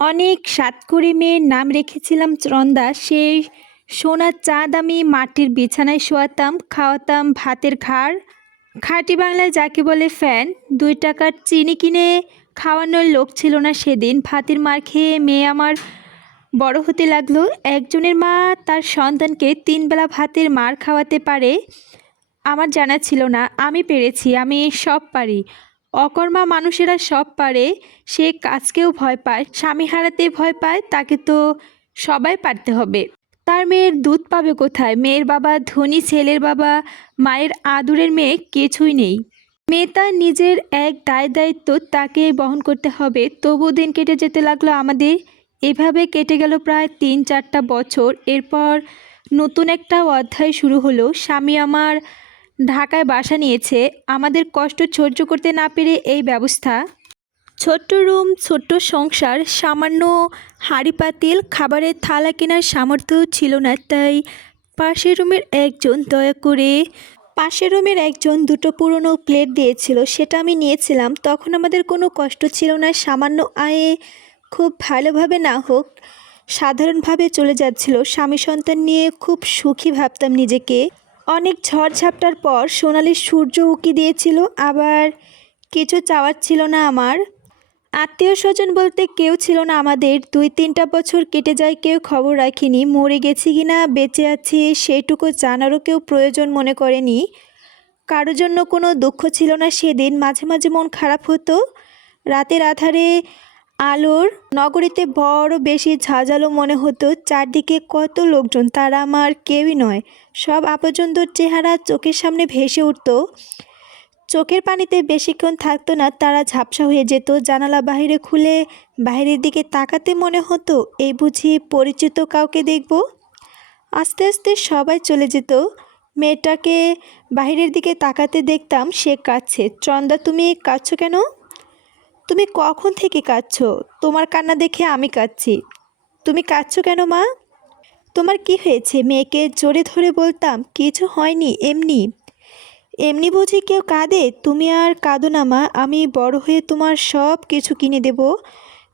অনেক সাত করে মেয়ের নাম রেখেছিলাম চন্দা। সেই সোনার চাঁদ আমি মাটির বিছানায় শোয়াতাম, খাওয়াতাম ভাতের ঘাড়। খাঁটি বাংলায় যাকে বলে ফ্যান। 2 টাকার চিনি কিনে খাওয়ানোর লোক ছিল না সেদিন। ভাতের মার খেয়ে মেয়ে আমার বড় হতে লাগলো। একজনের মা তার সন্তানকে 3 বেলা ভাতের মার খাওয়াতে পারে, আমার জানা ছিল না। আমি পেরেছি, আমি সব পারি। অকর্মা মানুষেরা সব পারে। সে কাজকেও ভয় পায়, স্বামী হারাতে ভয় পায়, তাকে তো সবাই পারতে হবে। তার মেয়ের দুধ পাবে কোথায়? মেয়ের বাবা ধনী, ছেলের বাবা মায়ের আদরের মেয়ে কিছুই নেই। মেয়ে তার নিজের এক দায়িত্ব তাকে বহন করতে হবে। তবু দিন কেটে যেতে লাগলো আমাদের। এভাবে কেটে গেল প্রায় 3-4টা বছর। এরপর নতুন একটা অধ্যায় শুরু হলো। স্বামী আমার ঢাকায় বাসা নিয়েছে। আমাদের কষ্ট সহ্য করতে না পেরে এই ব্যবস্থা। ছোট্ট রুম, ছোট্ট সংসার, সামান্য হাঁড়ি পাতিল, খাবারের থালা কেনার সামর্থ্য ছিল না। তাই পাশের রুমের একজন 2টো পুরনো প্লেট দিয়েছিল, সেটা আমি নিয়েছিলাম। তখন আমাদের কোনো কষ্ট ছিল না। সামান্য আয়ে খুব ভালোভাবে না হোক সাধারণভাবে চলে যাচ্ছিল। স্বামী সন্তান নিয়ে খুব সুখী ভাবতাম নিজেকে। অনেক ঝড়ঝাপটার পর সোনালি সূর্য উঁকি দিয়েছিল। আবার কিছু চাওয়ার ছিল না আমার। আত্মীয় স্বজন বলতে কেউ ছিল না আমাদের। 2-3টা বছর কেটে যায়, কেউ খবর রাখিনি। মরে গেছি কিনা বেঁচে আছি সেইটুকু জানারও কেউ প্রয়োজন মনে করেনি। কারোর জন্য কোনো দুঃখ ছিল না সেদিন। মাঝে মাঝে মন খারাপ হতো। রাতের আধারে আলোর নগরীতে বড় বেশি ঝাঁঝালো মনে হতো। চারদিকে কত লোকজন, তারা আমার কেউই নয়। সব আপনজনদের চেহারা চোখের সামনে ভেসে উঠত। চোখের পানিতে বেশিক্ষণ থাকতো না, তারা ঝাপসা হয়ে যেত। জানালা বাইরে খুলে বাইরের দিকে তাকাতে মনে হতো এই বুঝি পরিচিত কাউকে দেখব। আস্তে আস্তে সবাই চলে যেত। মেয়েটাকে বাইরের দিকে তাকাতে দেখতাম, সে কাঁদছে। চন্দা, তুমি কাঁদছো কেন? তুমি কখন থেকে কাঁদছো? তোমার কান্না দেখে আমি কাঁদছি। তুমি কাঁদছো কেন মা? তোমার কি হয়েছে? মেয়েকে জোরে ধরে বলতাম, কিছু হয়নি, এমনি। এমনি বুঝি কেউ কাঁদে? তুমি আর কাঁদো না মা, আমি বড় হয়ে তোমার সব কিছু কিনে দেব।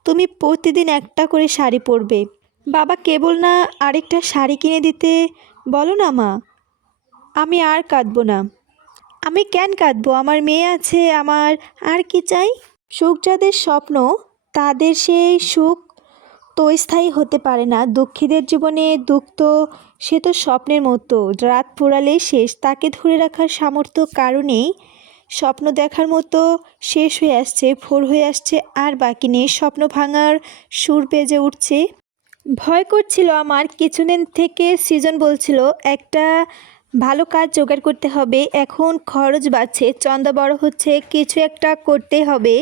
তুমি প্রতিদিন একটা করে শাড়ি পরবে। বাবা কেবল না আরেকটা শাড়ি কিনে দিতে বলো না মা। আমি আর কাঁদবো না। আমি কেন কাঁদবো? আমার মেয়ে আছে, আমার আর কি চাই? সুখ যাদের স্বপ্ন, তাদের সেই সুখ তো স্থায়ী হতে পারে না। দুঃখীদের জীবনে দুঃখ তো সে তো স্বপ্নের মতো, রাত পোড়ালেই শেষ। তাকে ধরে রাখার সামর্থ্য কারণেই স্বপ্ন দেখার মতো শেষ হয়ে আসছে, ভোর হয়ে আসছে, আর বাকি নেই। স্বপ্ন ভাঙার সুর বেজে উঠছে। ভয় করছিল আমার। কিছুদিন থেকে সৃজন বলছিল একটা ভালো কাজ জোগাড় করতে হবে। এখন খরচ বাড়ছে, চন্দা বড় হচ্ছে, কিছু একটা করতে হবে।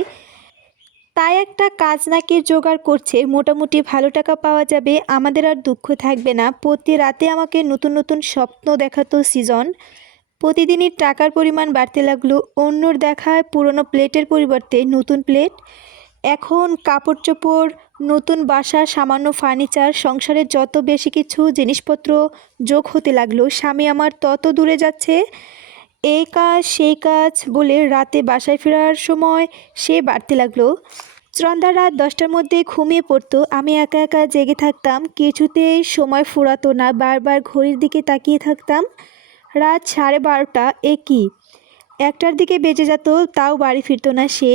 তাই একটা কাজ নাকি জোগাড় করছে। মোটামুটি ভালো টাকা পাওয়া যাবে, আমাদের আর দুঃখ থাকবে না। প্রতি রাতে আমাকে নতুন নতুন স্বপ্ন দেখাতো সৃজন। প্রতিদিনই টাকার পরিমাণ বাড়তে লাগলো। অন্যর দেখায় পুরনো প্লেটের পরিবর্তে নতুন প্লেট। এখন কাপড় চোপড়, নতুন বাসা, সামান্য ফার্নিচার, সংসারের যত বেশি কিছু জিনিসপত্র যোগ হতে লাগলো। স্বামী আমার তত দূরে যাচ্ছে। এই কাজ সেই কাজ বলে রাতে বাসায় ফেরার সময় সে বাড়তে লাগলো। চন্দা রাত 10টার মধ্যে ঘুমিয়ে পড়তো। আমি একা একা জেগে থাকতাম। কিছুতেই সময় ফুরাতো না, বারবার ঘড়ির দিকে তাকিয়ে থাকতাম। রাত 12:30। এ কি, 1টার দিকে বেজে যেত, তাও বাড়ি ফিরতো না সে।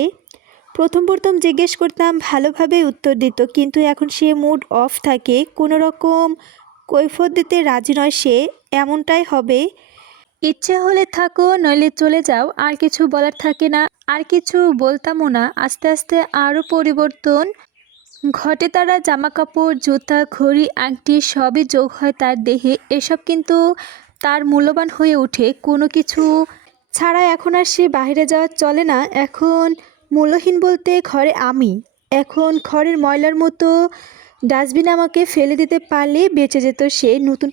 প্রথম জিজ্ঞেস করতাম, ভালোভাবেই উত্তর দিত, কিন্তু এখন সে মুড অফ থাকে। কোনো রকম কৈফিয়ত দিতে রাজি নয় সে। এমনটাই হবে। ইচ্ছে হলে থাকো, নইলে চলে যাও, আর কিছু বলার থাকে না। আর কিছু বলতামও না। আস্তে আস্তে আরও পরিবর্তন ঘটে। তারা জামা কাপড়, জুতা, ঘড়ি, আংটি সবই যোগ হয় তার দেহে। এসব কিন্তু তার মূল্যবান হয়ে ওঠে। কোনো কিছু ছাড়া এখন আর সে বাইরে যাওয়া চলে না। এখন মূল্যহীন বলতে ঘরে আমি। এখন ঘরের ময়লার মতো ডাস্টবিনে আমাকে ফেলে দিতে পারলে বেঁচে যেত সে। নতুন